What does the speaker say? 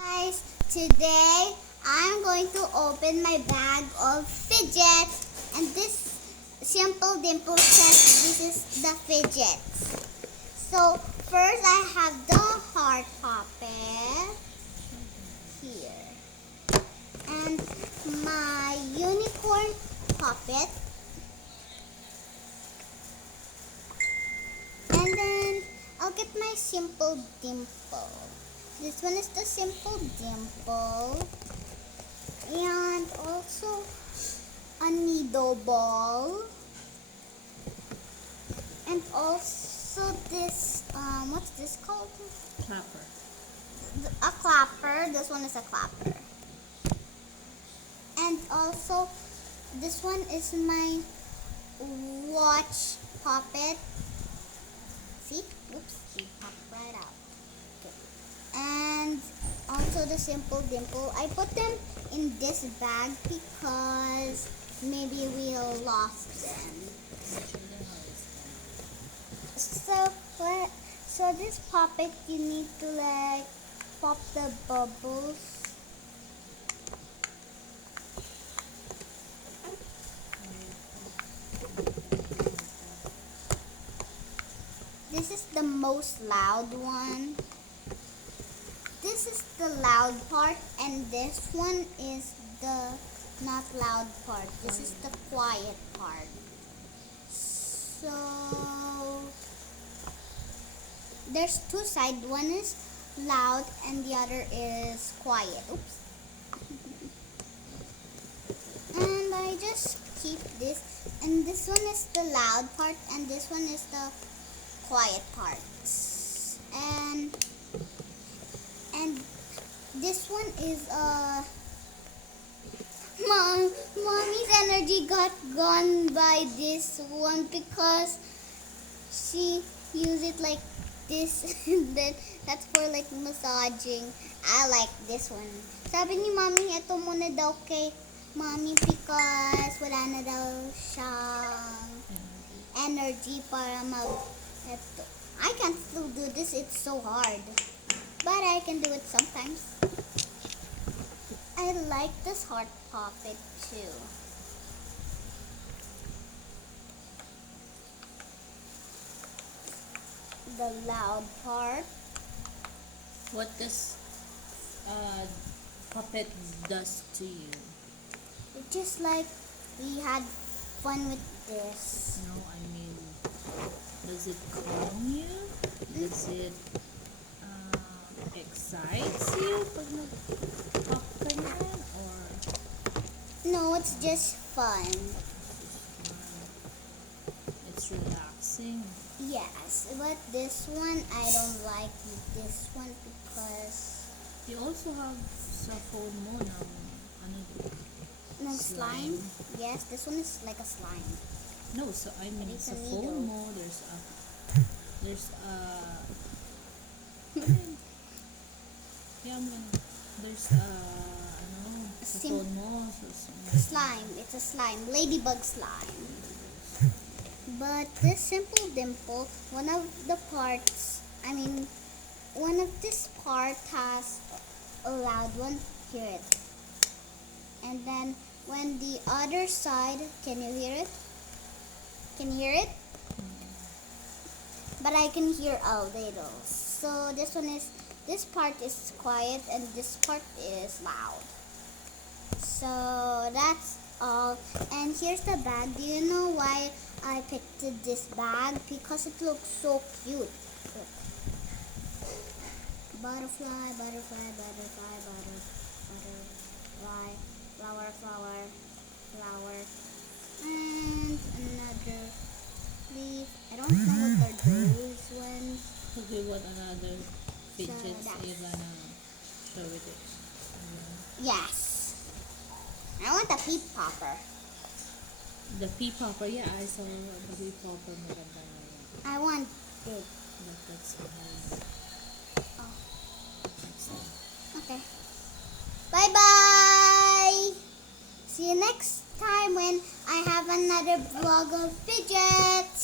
Guys, today I'm going to open my bag of fidgets, and this simple dimple says this is the fidgets. So first I have the heart puppet here, and my unicorn puppet, and then I'll get my simple dimple. This one is the simple dimple, and also a needle ball, and also this what's this called? Clapper. A clapper. This one is a clapper, and also this one is my watch puppet. See? Oops, it popped right out. And also the simple dimple. I put them in this bag because maybe we'll lost them. So this puppet, you need to like pop the bubbles. This is the most loud one. This is the loud part, and this one is the not loud part. This is the quiet part. So there's two sides. One is loud and the other is quiet. Oops. And I just keep this, and this one is the loud part and this one is the quiet part. And this one is Mommy's energy got gone by this one because she used it like this. Then that's for like massaging. I like this one. Sabi ni Mommy, ito muna daw kay Mommy because wala na daw siyang energy para mag ito. I can still do this. It's so hard. But I can do it sometimes. I like this heart puppet too. The loud part. What this puppet does to you? It's just like we had fun with this. No, I mean, does it calm you? Does it excites you pag nag-pop ka niyan? Or No, it's just fun. it's relaxing? Yes, but this one I don't like this one because You also have sa phone mo ng ano? no slime. Slime. Yes, this one is like a slime. No, so I mean It's sa a phone needle. mo there's yeah, there's ano sa Sim- phone mo Slime. It's a slime. Ladybug slime. But this simple dimple, one of this part has a loud one. Hear it. And then when the other side, can you hear it? Can you hear it? But I can hear a little. So this part is quiet and this part is loud. So that's all. And here's the bag. Do you know why I picked this bag? Because it looks so cute. Look. Butterfly, butterfly, butterfly, butterfly, flower, flower, flower, and another leaf. I don't know what are those ones. okay, what another fidgets that's- you gonna show with it? Yes. I want a peep popper. The pea popper, yeah, I saw the pea popper maganda na yun. I want big. But that's nice. Oh, That's nice. okay. Bye bye. See you next time when I have another vlog of fidgets.